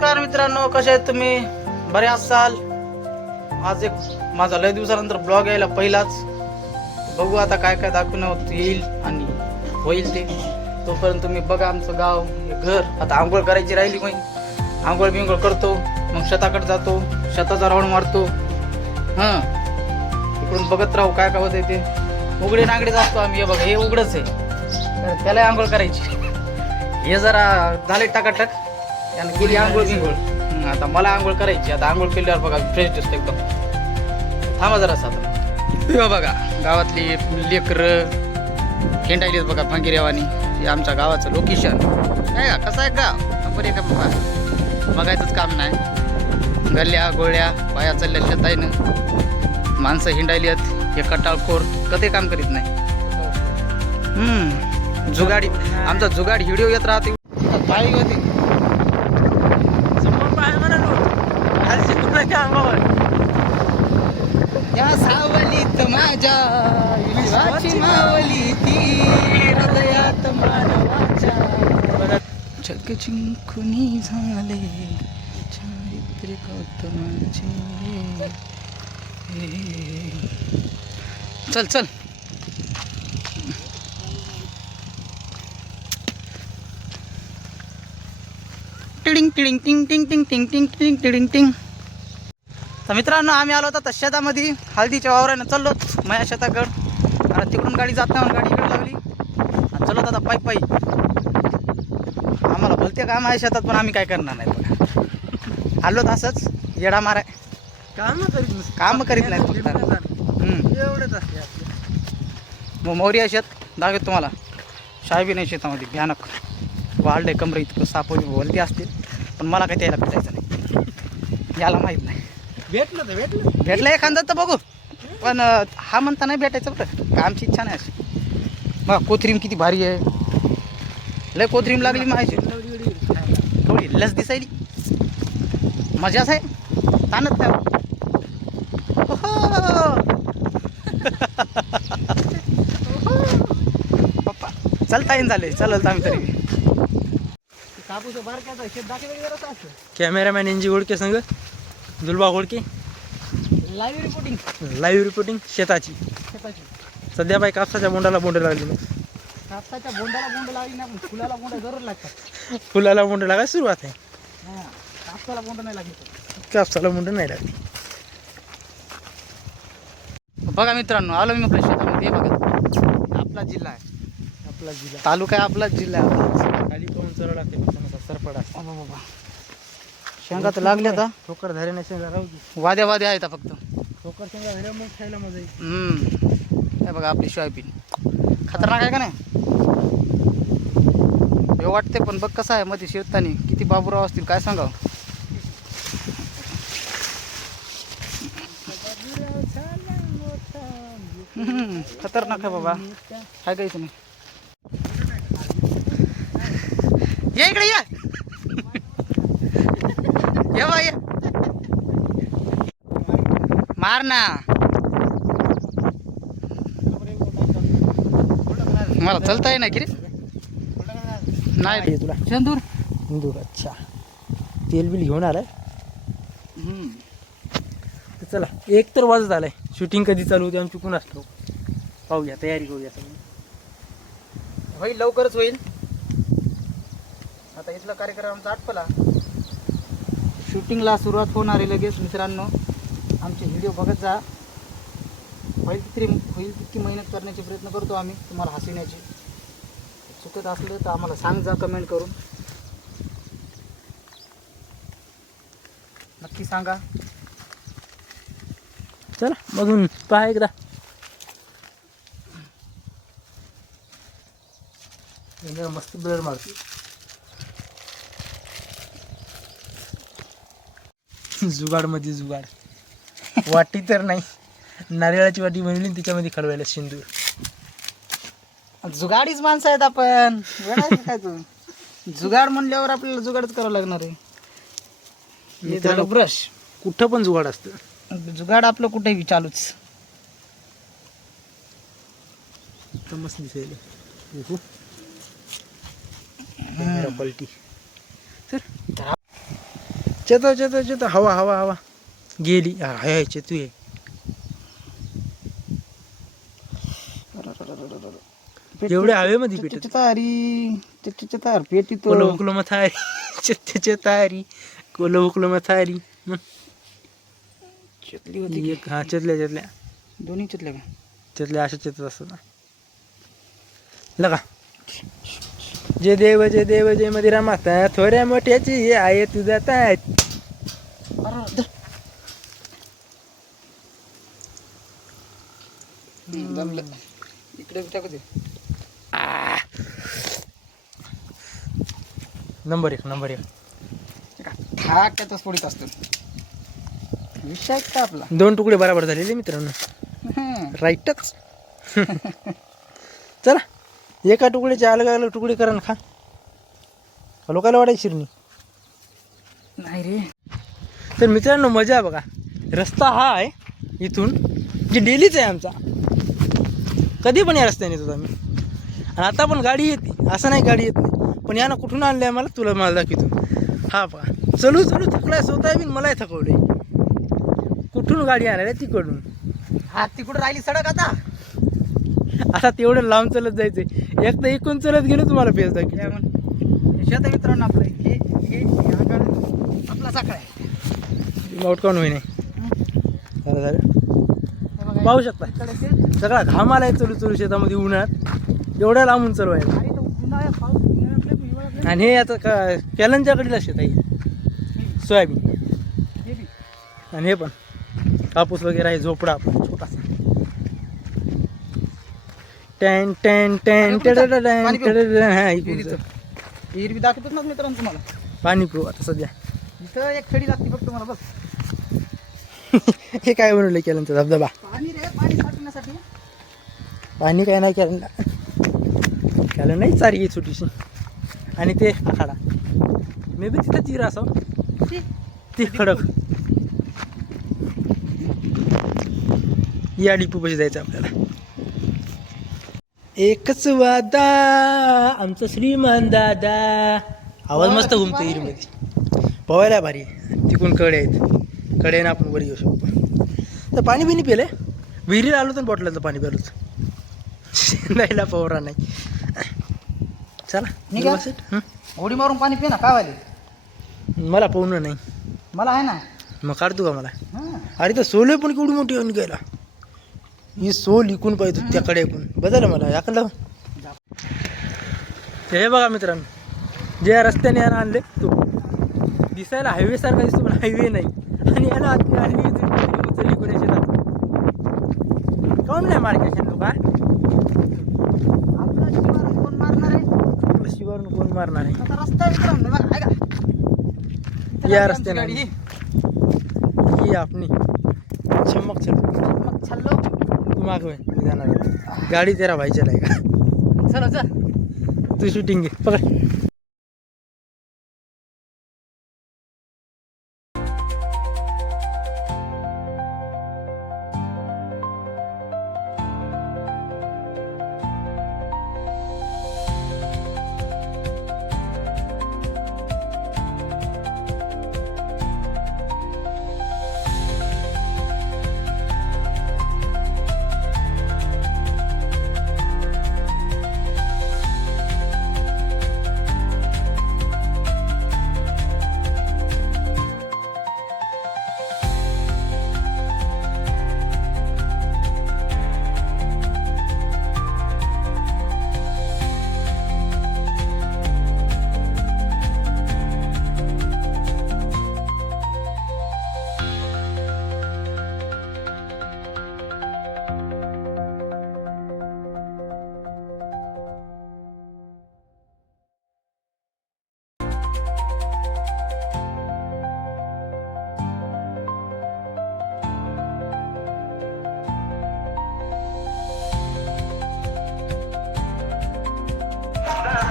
नमस्कार मित्रांनो, कसे आहेत तुम्ही? बरे असाल? आज एक माझा लय दिवसानंतर ब्लॉग यायला पहिलाच. बघू आता काय काय दाखवणं येईल आणि होईल ते. तोपर्यंत तुम्ही बघा आमचं गाव, हे घर. आता आंघोळ करायची राहिली, मग आंघोळ बिंघोळ करतो, मग शेताकडे जातो, शेताचा राऊंड मारतो. इकडून बघत राहू काय काय होतंय ते. उघडे नागडे असतो आम्ही. हे बघा, हे उघडच आहे, तर त्याला आंघोळ करायची. हे जरा झाले टाकाटक, त्यानं केली आंघोळ बिंघोळ. आता मला आंघोळ करायची. आता आंघोळ केल्यावर बघा फ्रेश दिसतो एकदम. थांबा जरा आता. बघा गावातली लेकरं खेंडायलीच बघा फंगिरेवानी. हे आमच्या गावाचं लोकेशन काय का, कसं आहे गाव नंबर एक आहे बाबा. बघायचंच काम नाही. गल्ल्या गोळ्या बाया चालल्या शेताईनं, माणसं हिंडायली आहेत. हे कटाळखोर कधी काम करीत नाही. जुगाडी आमचा जुगाड व्हिडिओ येत राहते. पाळी होती या सावलीत माझ्या विश्वाची मावली ती हृदयात मानवाच्या. जग जिंकुनी झाले चारित्र्य गौतमाचे. चल चल. टिडिंग टिडिंग टिंग टिंग टिंग टिंग टिंग टिंग टिडिंग टिंग. तर मित्रांनो, आम्ही आलो होता शेतामध्ये हळदीच्या वावरानं चाललो माझ्या शेताकडं. आता तिकडून गाडी जात नाही म्हणून गाडी इकडे लावली आणि चालत आता पायी पायी. आम्हाला बोलते का माझ्या शेतात, पण आम्ही काय करणार नाही बघा. आलो तर असंच येडा माराय. काम करीत नाही एवढंच असते. मग मोरी शेत दाखवत तुम्हाला. शाळबी नाही शेतामध्ये, भयानक वाळडे कमरे इतकं सापोली बोलते असतील, पण मला काही त्याला भेटायचं नाही. याला माहीत नाही. भेटलं एखादं तर बघू, पण हा म्हणता नाही भेटायचं बरं का. आमची इच्छा नाही अशी. मग कोथरीम किती भारी आहे, लय कोथरीम लागली माझी. थोडी लस दिसायली, मजाच आहे, ताणत नाही. पप्पा चलता येईन झाले, चालत आम्ही तरी. कॅमेरामॅन एनजी गोडके संग जुलबा गोडके. लाईव्ह रिपोर्टिंग शेताची. सध्या बाई कापसाच्या बोंडाला बोंड लागली. मग कापसाच्या बोंडाला बोंड लागली ना, फुलाला बोंड जरूर लागतात. फुलाला बोंड लागायला सुरुवात आहे. कापसाला बोंड नाही लागली. कापसाला बोंड नाही लागली. बघा मित्रांनो, आलो मी आपल्या शेतामध्ये. बघा आपला जिल्हा आहे, आपला जिल्हा तालुका आहे, आपला जिल्हा आहे. खाली पाहून चढ लागते सरपडा. बाबा शेंगा तर लागल्या आता. ठोकर झाले नाही शेंगा राहू दे. वाद्या वाद्या आहेत फक्त. ठोकर शेंगा झाल्या मग खायला मजा येईल. हे बघा आपली सोयाबीन खतरनाक आहे का नाही. हे वाटते, पण बघ कसं आहे मध्ये शेतानी. किती बाबूराव असतील काय सांगावं. खतरनाक आहे बाबा, काय काहीच नाही. या इकडे या. ये बा ये, मार ना. मला चलता ना की रे. नाही तुला चंदूर. अच्छा, तेल बिल घेऊन आलाय. चला, एक तर वाजत आलाय. शूटिंग कधी चालू होते आमची कुणास ठाऊक. पाहूया, तयारी करूया सगळी. होईल, लवकरच होईल. आता इथला कार्यक्रम आमचा आटपला, शूटिंगला सुरुवात होणार आहे लगेच. मित्रांनो, आमचे व्हिडिओ बघत जा. होईल तितकी मेहनत करण्याचे प्रयत्न करतो आम्ही, तुम्हाला हसविण्याचे. चुकत असलं तर आम्हाला सांग जा कमेंट करून. नक्की सांगा. चला मधून पहा एकदा. मस्त ब्लर मारते. जुगाड मध्ये जुगाड. वाटी तर नाही, नारळाची वाटी बनवली त्याच्यामध्ये खडवायला सिंदूर. जुगाडीच माणसं आहेत आपण. काय तू जुगाड म्हणल्यावर आपल्याला जुगाडच करावं लागणार आहे. ब्रश कुठं पण जुगाड असतं. जुगाड आपलं कुठेही चालूच. मस्त दिसेल. Camera quality. चेतो चेतो चेतो हवा हवा हवा गेली. हाय चेतू आहे. एवढ्या हवेमध्ये पेटत तार पेटी कोलो उकलो मथारी चेत्याच्या तारी कोलो उकलो मथारी. चितली होती एक हा चेतल्या दोन्ही चितल्या का चेतल्या अशा चेतत असतात ना लगा. जय देव जय मदिरा माता थोड्या मोठ्याची हे आहे तुझा ताय. जमलं इकडे टाकू दे. नंबर एक ठाक्यातच पोळीत असतं विषय का आपला. 2 तुकडे बराबर झालेले मित्रांनो. राईटच. चला एका तुकड्याचे अलग अलग तुकडे करा ना खा. लोकांना वाटायची शिरणी नाही रे. तर मित्रांनो मजा आहे बघा. रस्ता हा आहे इथून जे डेलीच आहे आमचा. कधी पण या रस्त्याने येतो आम्ही. आणि आता पण गाडी येते असं नाही गाडी येत नाही. पण यानं कुठून आणलं आहे मला मला दाखवतो. हा बघा चलू थकलाय स्वतः बिन मलाही थकवले. कुठून गाडी आणणार आहे तिकडून. हा तिकडून राहिली सडक आता तेवढं लांब चलत जायचंय. एक तर इकडून चलत गेलो तुम्हाला पेज दाखव. शेत मित्रांनो आपलं हे आपला साखळा आहे. आउटकाउन होई नाही झालं पाहू शकता. सगळा घाम आलाय चलू शेतामध्ये उन्हाळ्यात एवढ्या लांबून चलवायला. आणि हे आता कॅलनच्याकडीला शेत आहे सोयाबीन. आणि हे पण कापूस वगैरे आहे. झोपडा आपण छोटासा. टॅन टॅन टॅन हिरवी दाखवतच ना मित्रांनो तुम्हाला. पाणी पिऊ आता सध्या. इथं एक खडी लागते फक्त तुम्हाला बस. हे काय बनवलं कॅलनचा धबधबा. पाणी रे पाणी साठवण्यासाठी. पाणी काय नाही कॅलन नाही चारी आहे छोटीशी. आणि ते आखाडा मे बी तिथं चिरा असावं ती खडक. या डिपू पाशी जायचं आपल्याला. एकच वादा आमचा श्रीमान दादा. आवाज मस्त घुमतो हिरीमध्ये. पवायला भारी. तिकडून कडे आहेत. कडेनं आपण वर येऊ शकतो. तर पाणी बिनी पिले. विहिरीला आलो तर बॉटलाचं पाणी प्यालोच. शेंदायला पवरा नाही. चला उडी मारून पाणी पिना काय व्हायला. मला पोहणं नाही. मला आहे ना. मग काढतो का मला. अरे तर सोल पण केवढी मोठी येऊन गेला. ही सोल इकून पाहिजे त्याकडे ऐकून बदल मला याकडं. हे बघा मित्रांनो जे रस्त्याने यानं आणले तो दिसायला हायवे सारखा दिसतो पण हायवे नाही. आणि यानं आणली उचलली कोणी शेतात. काऊन नाही मार्केशन लोक. कोण मारणार आहे. शिवारून कोण मारणार आहे. आता रस्ता आहे या रस्त्याने ही आपली चमक छल्लो तू मागवे मी जाणार. गाडी तेरा व्हायच्या नाही का. चला चल तू शूटिंग घे पकड.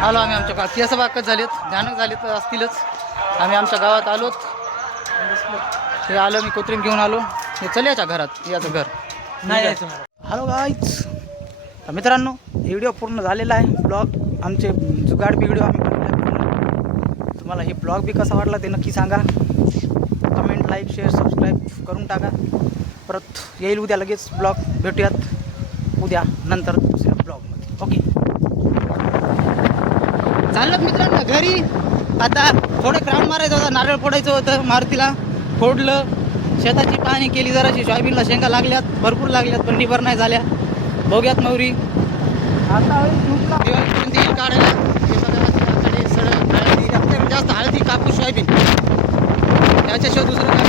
आलो आम्ही आमच्या गावात. केस बाकच झालेत ध्यानक झालेत असतीलच. आम्ही आमच्या गावात आलोत. हे आलो मी कोत्रीम घेऊन आलो. हे चल्याच्या घरात याचं घर नाही यायचं मला. Hello guys. मित्रांनो व्हिडिओ पूर्ण झालेला आहे. ब्लॉग आमचे जुगाड व्हिडिओ आम्ही बनवले. तुम्हाला हे ब्लॉग बी कसा वाटला ते नक्की सांगा. कमेंट, लाईक, शेअर, सबस्क्राईब करून टाका. परत येईल उद्या लगेच ब्लॉग. भेटूयात उद्या नंतर दुसऱ्या ब्लॉगमध्ये. ओके, चाललं मित्रांनो घरी. आता थोडं ग्राउंड मारायचं होतं, नारळ फोडायचं होतं, मारुतीला फोडलं. शेताची पाहणी केली जराशी. सोयाबीनला शेंगा लागल्यात, भरपूर लागल्यात, पण निबर नाही झाल्या. बघूयात मौरी आता दिवाळीपर्यंत येईल काढायला. हे बघा आपल्याकडे सडक हळदी, आपल्याकडे जास्त हळदी, कापूस, सोयाबीन, त्याच्याशिवाय दुसरं काय